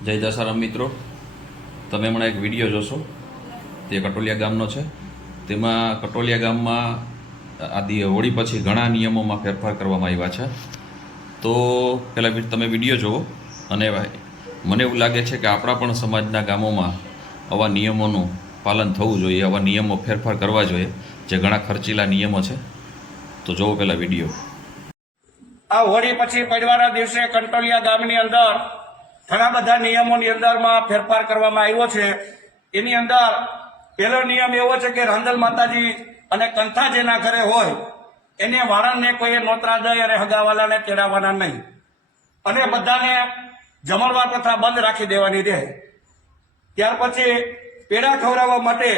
જય દશારામ મિત્રો, તમે હમણાં એક વિડીયો જોશો તે કટોલિયા ગામનો છે. તેમાં કટોલિયા ગામમાં હોળી પછી ઘણા નિયમોમાં ફેરફાર કરવામાં આવ્યા છે. તો પહેલાં તમે વિડીયો જુઓ અને મને એવું લાગે છે કે આપણા પણ સમાજના ગામોમાં આવા નિયમોનું પાલન થવું જોઈએ, આવા નિયમો ફેરફાર કરવા જોઈએ જે ઘણા ખર્ચીલા નિયમો છે. તો જોવો પહેલાં વિડીયો. આ હોળી પછી પડવાના દિવસે કંટોલિયા ગામની અંદર ઘણા બધા નિયમોની અંદરમાં ફેરફાર કરવામાં આવ્યો છે. એની અંદર પહેલો નિયમ એવો છે કે રાંદલ માતાજી અને કંથા જેના ઘરે હોય એને વાળંદને કોઈએ નોતરા દઈ અને હગાવાલાને તેડાવવાના નહીં, અને બધાને જમણવાર પ્રથા બંધ રાખી દેવાની રહે. ત્યાર પછી પેડા ખવડાવવા માટે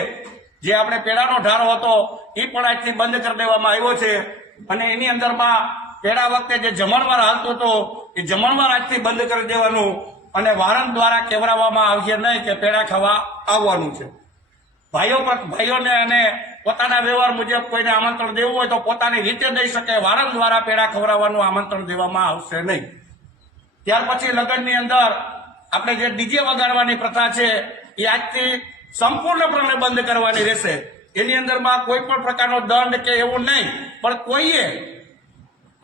જે આપણે પેડાનો ઢારો હતો એ પણ આજથી બંધ કરી દેવામાં આવ્યો છે. અને એની અંદરમાં પેડા વખતે જે જમણવાર હાલતો હતો એ જમણવાર આજથી બંધ કરી દેવાનું, અને વારંદ દ્વારા કેવડાવવામાં આવશે નહીં કે પેડા ખાવા આવવાનું છે. ભાઈઓને અને પોતાના વ્યવહાર મુજબ કોઈને આમંત્રણ દેવું હોય તો પોતાની રીતે દઈ શકે, વારંદ દ્વારા પેડા ખવડાવવાનું આમંત્રણ દેવામાં આવશે નહીં. ત્યાર પછી લગ્નની અંદર આપણે જે ડીજે વગાડવાની પ્રથા છે એ આજથી સંપૂર્ણપણે બંધ કરવાની રહેશે. એની અંદરમાં કોઈ પણ પ્રકારનો દંડ કે એવું નહીં, પણ કોઈએ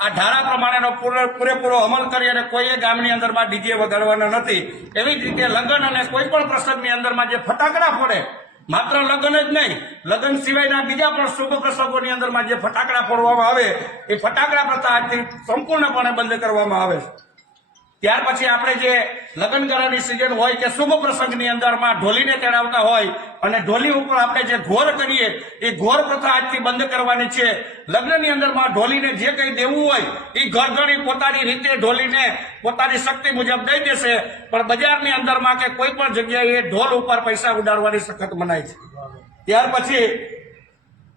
આ ધારા પ્રમાણેનો પૂરેપૂરો અમલ કરી અને કોઈએ ગામની અંદરમાં ડીજે વગાડવાના નથી. એવી જ રીતે લગ્ન અને કોઈ પણ પ્રસંગની અંદરમાં જે ફટાકડા ફોડે, માત્ર લગ્ન જ નહીં, લગ્ન સિવાયના બીજા પણ શુભ પ્રસંગોની અંદરમાં જે ફટાકડા ફોડવામાં આવે એ ફટાકડા પ્રથા આજથી સંપૂર્ણપણે બંધ કરવામાં આવે છે. ત્યાર પછી આપણે જે લગ્ન ગાળાની સિઝન હોય કે શુભ પ્રસંગની અંદરમાં ઢોલીને તેડાવતા હોય અને ઢોલી ઉપર આપણે જે ઘોર કરીએ એ ઘોર પ્રથા આજથી બંધ કરવાની છે. લગ્નની અંદરમાં ઢોલીને જે કંઈ દેવું હોય એ ઘરઘણી પોતાની રીતે ઢોલીને પોતાની શક્તિ મુજબ દઈ દેશે, પણ બજારની અંદરમાં કે કોઈ પણ જગ્યાએ ઢોલ ઉપર પૈસા ઉડાડવાની સખત મનાય છે. ત્યાર પછી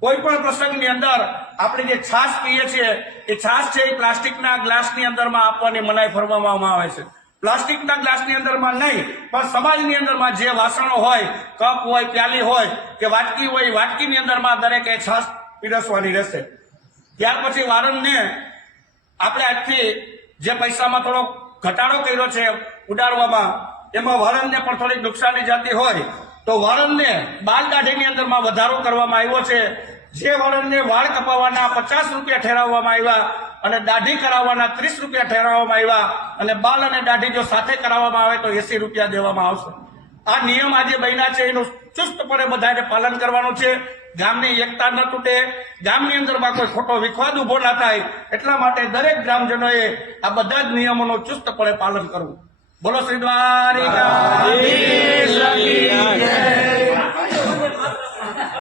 કોઈ પણ પ્રસંગની અંદર આપણે જે છાશ પીએ છીએ એ છાશ છે એ પ્લાસ્ટિકના ગ્લાસની અંદરમાં આપવાની મનાઈ ફરમાવવામાં આવે છે. પ્લાસ્ટિકના ગ્લાસની અંદરમાં નહીં, પણ સમાજની અંદરમાં જે વાસણો હોય, કપ હોય, પ્યાલી હોય કે વાટકી હોય, વાટકીની અંદરમાં દરેકે છાશ પીરસવાની રહેશે. ત્યાર પછી વારંદને આપણે આજથી જે પૈસામાં થોડો ઘટાડો કર્યો છે ઉડાડવામાં, એમાં વારંદને પણ થોડીક નુકસાની જતી હોય તો વાળંદને બાલ દાઢીની અંદરમાં વધારો કરવામાં આવ્યો છે. જે વાળંદને વાળ કપાવવાના 50 રૂપિયા ઠેરવવામાં આવ્યા અને દાઢી કરાવવાના 30 રૂપિયા ઠેરવવામાં આવ્યા, અને બાલ અને દાઢી જો સાથે કરાવવામાં આવે તો 80 રૂપિયા દેવામાં આવશે. આ નિયમ આજે બન્યા છે એનું ચુસ્તપણે બધાને પાલન કરવાનું છે. ગામની એકતા ન તૂટે, ગામની અંદરમાં કોઈ ખોટો વિખવાદ ઉભો ના થાય, એટલા માટે દરેક ગ્રામજનોએ આ બધા જ નિયમોનું ચુસ્તપણે પાલન કરવું. બોલો શ્રી દ્વારિકા.